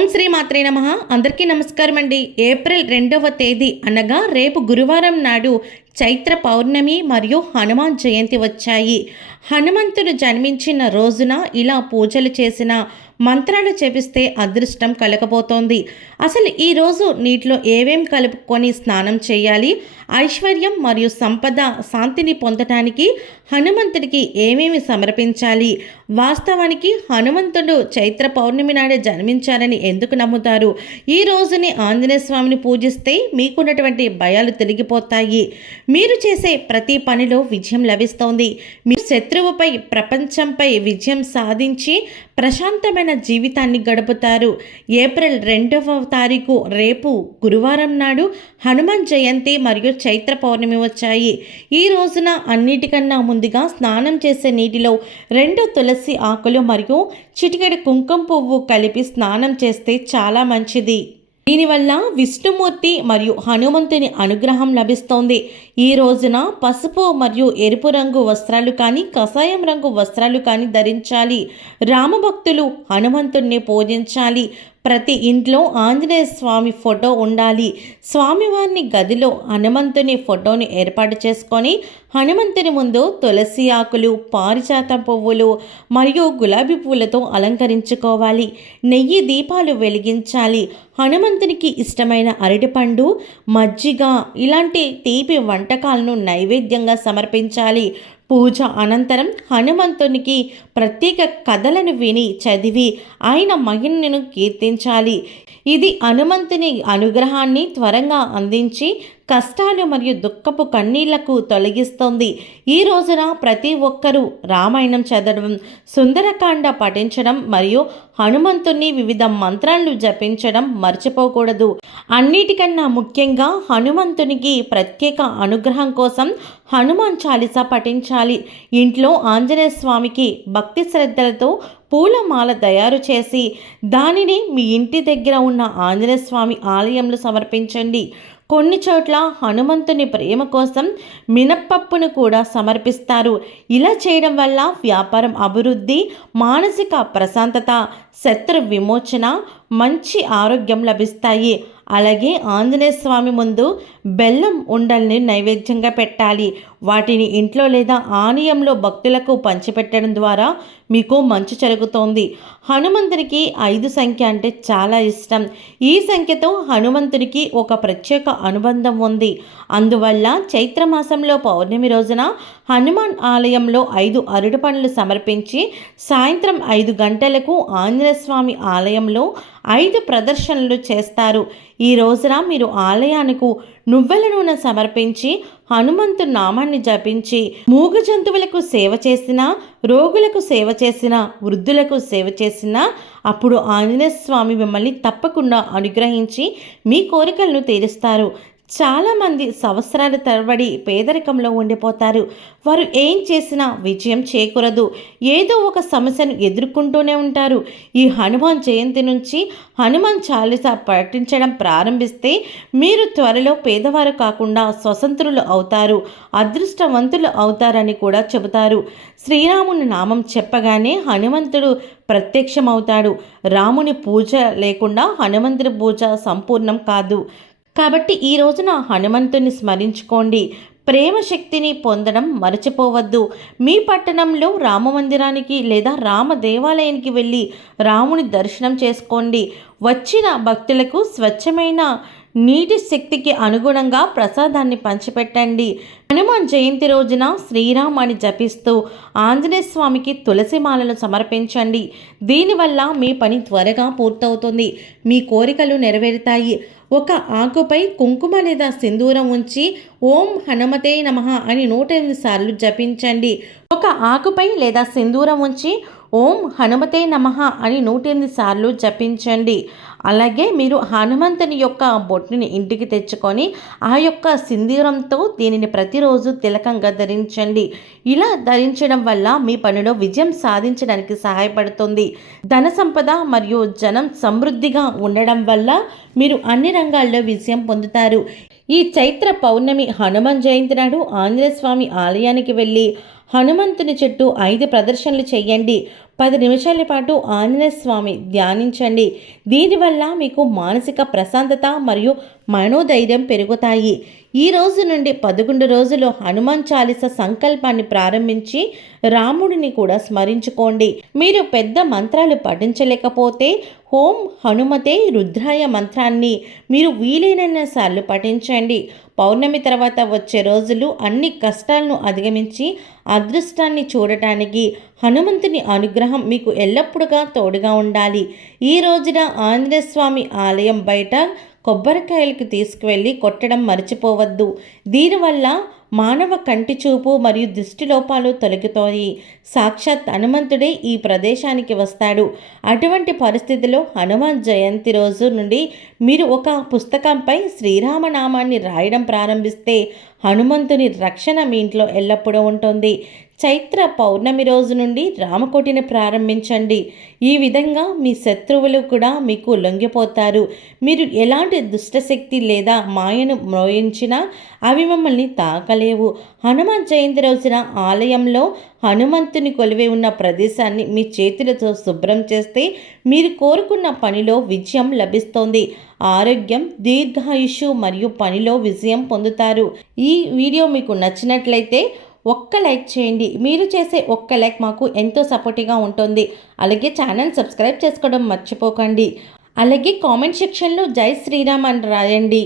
ఓం శ్రీ మాత్రే నమః. అందరికీ నమస్కారం అండి. ఏప్రిల్ 2వ తేదీ అనగా రేపు గురువారం నాడు చైత్ర పౌర్ణమి మరియు హనుమాన్ జయంతి వచ్చాయి. హనుమంతుడు జన్మించిన రోజున ఇలా పూజలు చేసిన మంత్రాలు చెపిస్తే అదృష్టం కలగబోతోంది. అసలు ఈరోజు నీటిలో ఏమేం కలుపుకొని స్నానం చేయాలి, ఐశ్వర్యం మరియు సంపద శాంతిని పొందటానికి హనుమంతుడికి ఏమేమి సమర్పించాలి, వాస్తవానికి హనుమంతుడు చైత్ర పౌర్ణమి నాడే జన్మించారని ఎందుకు నమ్ముతారు, ఈ రోజుని ఆంజనేయ స్వామిని పూజిస్తే మీకున్నటువంటి భయాలు తొలగిపోతాయి, మీరు చేసే ప్రతి పనిలో విజయం లభిస్తోంది, మీరు శత్రువుపై ప్రపంచంపై విజయం సాధించి ప్రశాంతమైన జీవితాన్ని గడుపుతారు. ఏప్రిల్ 2వ తారీఖు రేపు గురువారం నాడు హనుమాన్ జయంతి మరియు చైత్ర పౌర్ణమి వచ్చాయి. ఈ రోజున అన్నిటికన్నా ముందుగా స్నానం చేసే నీటిలో 2 తులసి ఆకులు మరియు చిటికెడు కుంకుమ పువ్వు కలిపి స్నానం చేస్తే చాలా మంచిది. దీనివల్ల విష్ణుమూర్తి మరియు హనుమంతుని అనుగ్రహం లభిస్తోంది. ఈ రోజున పసుపు మరియు ఎరుపు రంగు వస్త్రాలు కానీ కషాయం రంగు వస్త్రాలు కానీ ధరించాలి. రామభక్తులు హనుమంతుణ్ణి పూజించాలి. ప్రతి ఇంట్లో ఆంజనేయ స్వామి ఫోటో ఉండాలి. స్వామివారిని గదిలో హనుమంతుని ఫోటోని ఏర్పాటు చేసుకొని హనుమంతుని ముందు తులసి ఆకులు, పారిజాత పువ్వులు మరియు గులాబీ పూలతో అలంకరించుకోవాలి. నెయ్యి దీపాలు వెలిగించాలి. హనుమంతునికి ఇష్టమైన అరటిపండు, మజ్జిగ ఇలాంటి తీపి వంటకాలను నైవేద్యంగా సమర్పించాలి. పూజ అనంతరం హనుమంతునికి ప్రత్యేక కథలను విని చదివి ఆయన మహిమను కీర్తించాలి. ఇది హనుమంతుని అనుగ్రహాన్ని త్వరగా అందించి కష్టాలు మరియు దుఃఖపు కన్నీళ్లకు తొలగిస్తుంది. ఈ రోజున ప్రతి ఒక్కరూ రామాయణం చదవడం, సుందరకాండ పఠించడం మరియు హనుమంతుని వివిధ మంత్రాలను జపించడం మర్చిపోకూడదు. అన్నిటికన్నా ముఖ్యంగా హనుమంతునికి ప్రత్యేక అనుగ్రహం కోసం హనుమాన్ చాలీసా పఠించాలి. ఇంట్లో ఆంజనేయ స్వామికి భక్తి శ్రద్ధలతో పూలమాల తయారు చేసి దానిని మీ ఇంటి దగ్గర ఉన్న ఆంజనేయ స్వామి ఆలయంలో సమర్పించండి. కొన్ని చోట్ల హనుమంతుని ప్రేమ కోసం మినప్పప్పును కూడా సమర్పిస్తారు. ఇలా చేయడం వల్ల వ్యాపారం అభివృద్ధి, మానసిక ప్రశాంతత, శత్రు విమోచన, మంచి ఆరోగ్యం లభిస్తాయి. అలాగే ఆంజనేయ స్వామి ముందు బెల్లం ఉండల్ని నైవేద్యంగా పెట్టాలి. వాటిని ఇంట్లో లేదా ఆలయంలో భక్తులకు పంచిపెట్టడం ద్వారా మీకు మంచి జరుగుతోంది. హనుమంతునికి 5 సంఖ్య అంటే చాలా ఇష్టం. ఈ సంఖ్యతో హనుమంతునికి ఒక ప్రత్యేక అనుబంధం ఉంది. అందువల్ల చైత్రమాసంలో పౌర్ణమి రోజున హనుమాన్ ఆలయంలో 5 అరటి పండ్లు సమర్పించి సాయంత్రం 5 గంటలకు ఆంజనేయ స్వామి ఆలయంలో 5 ప్రదర్శనలు చేస్తారు. ఈ రోజున మీరు ఆలయానికి నువ్వుల నూనె సమర్పించి హనుమంతు నామాన్ని జపించి మూగ జంతువులకు సేవ చేసిన, రోగులకు సేవ చేసిన, వృద్ధులకు సేవ చేసిన అప్పుడు ఆంజనేయ స్వామి మిమ్మల్ని తప్పకుండా అనుగ్రహించి మీ కోరికలను తీరుస్తారు. చాలామంది సంవత్సరాల తరబడి పేదరికంలో ఉండిపోతారు. వారు ఏం చేసినా విజయం చేకూరదు. ఏదో ఒక సమస్యను ఎదుర్కొంటూనే ఉంటారు. ఈ హనుమాన్ జయంతి నుంచి హనుమాన్ చాలీసా పఠించడం ప్రారంభిస్తే మీరు త్వరలో పేదవారు కాకుండా స్వతంత్రులు అవుతారు, అదృష్టవంతులు అవుతారని కూడా చెబుతారు. శ్రీరాముని నామం చెప్పగానే హనుమంతుడు ప్రత్యక్షమవుతాడు. రాముని పూజ లేకుండా హనుమంతుడి పూజ సంపూర్ణం కాదు. కాబట్టి ఈ రోజున హనుమంతుని స్మరించుకోండి. ప్రేమ శక్తిని పొందడం మరచిపోవద్దు. మీ పట్టణంలో రామ మందిరానికి లేదా రామ దేవాలయానికి వెళ్ళి రాముని దర్శనం చేసుకోండి. వచ్చిన భక్తులకు స్వచ్ఛమైన నీటి శక్తికి అనుగుణంగా ప్రసాదాన్ని పంచిపెట్టండి. హనుమాన్ జయంతి రోజున శ్రీరామ్ అని జపిస్తూ ఆంజనేయ స్వామికి తులసి మాలను సమర్పించండి. దీనివల్ల మీ పని త్వరగా పూర్తవుతుంది, మీ కోరికలు నెరవేరుతాయి. ఒక ఆకుపై కుంకుమ లేదా సింధూరం ఉంచి ఓం హనుమతే నమః అని 108 సార్లు జపించండి. ఒక ఆకుపై లేదా సింధూరం ఉంచి ఓం హనుమతే నమః అని 108 సార్లు జపించండి. అలాగే మీరు హనుమంతుని యొక్క బొట్టుని ఇంటికి తెచ్చుకొని ఆ యొక్క సింధూరంతో దీనిని ప్రతిరోజు తిలకంగా ధరించండి. ఇలా ధరించడం వల్ల మీ పనిలో విజయం సాధించడానికి సహాయపడుతుంది. ధన సంపద మరియు జనం సమృద్ధిగా ఉండడం వల్ల మీరు అన్ని రంగాల్లో విజయం పొందుతారు. ఈ చైత్ర పౌర్ణమి హనుమాన్ జయంతి నాడు ఆంజనేయ స్వామి ఆలయానికి వెళ్ళి హనుమంతుని చుట్టూ 5 ప్రదర్శనలు చేయండి. 10 నిమిషాల పాటు ఆంజనేయ స్వామి ధ్యానించండి. దీనివల్ల మీకు మానసిక ప్రశాంతత మరియు మనోధైర్యం పెరుగుతాయి. ఈ రోజు నుండి 11 రోజులు హనుమాన్ చాలీస సంకల్పాన్ని ప్రారంభించి రాముడిని కూడా స్మరించుకోండి. మీరు పెద్ద మంత్రాలు పఠించలేకపోతే ఓం హనుమతే రుద్రాయ మంత్రాన్ని మీరు వీలైన సార్లు పఠించండి. పౌర్ణమి తర్వాత వచ్చే రోజులు అన్ని కష్టాలను అధిగమించి అదృష్టాన్ని చూడటానికి హనుమంతుని అనుగ్రహం మీకు ఎల్లప్పుడూ తోడుగా ఉండాలి. ఈ రోజున ఆంజనేయ స్వామి ఆలయం బయట కొబ్బరికాయలకు తీసుకువెళ్ళి కొట్టడం మర్చిపోవద్దు. దీనివల్ల మానవ కంటి చూపు మరియు దృష్టి లోపాలు తొలగుతాయి. సాక్షాత్ హనుమంతుడే ఈ ప్రదేశానికి వస్తాడు. అటువంటి పరిస్థితిలో హనుమాన్ జయంతి రోజు నుండి మీరు ఒక పుస్తకంపై శ్రీరామనామాన్ని రాయడం ప్రారంభిస్తే హనుమంతుని రక్షణ మీ ఇంట్లో ఎల్లప్పుడూ ఉంటుంది. చైత్ర పౌర్ణమి రోజు నుండి రామకోటిని ప్రారంభించండి. ఈ విధంగా మీ శత్రువులు కూడా మీకు లొంగిపోతారు. మీరు ఎలాంటి దుష్టశక్తి లేదా మాయను మ్రోయించినా అవి మమ్మల్ని తాకలేవు. హనుమాన్ జయంతి రోజున ఆలయంలో హనుమంతుని కొలువై ఉన్న ప్రదేశాన్ని మీ చేతులతో శుభ్రం చేస్తే మీరు కోరుకున్న పనిలో విజయం లభిస్తుంది. ఆరోగ్యం, దీర్ఘాయుషు మరియు పనిలో విజయం పొందుతారు. ఈ వీడియో మీకు నచ్చినట్లయితే ఒక్క లైక్ చేయండి. మీరు చేసే ఒక్క లైక్ మాకు ఎంతో సపోర్టివ్గా ఉంటుంది. అలాగే ఛానల్ సబ్స్క్రైబ్ చేసుకోవడం మర్చిపోకండి. అలాగే కామెంట్ సెక్షన్లో జై శ్రీరామ్ అని రాయండి.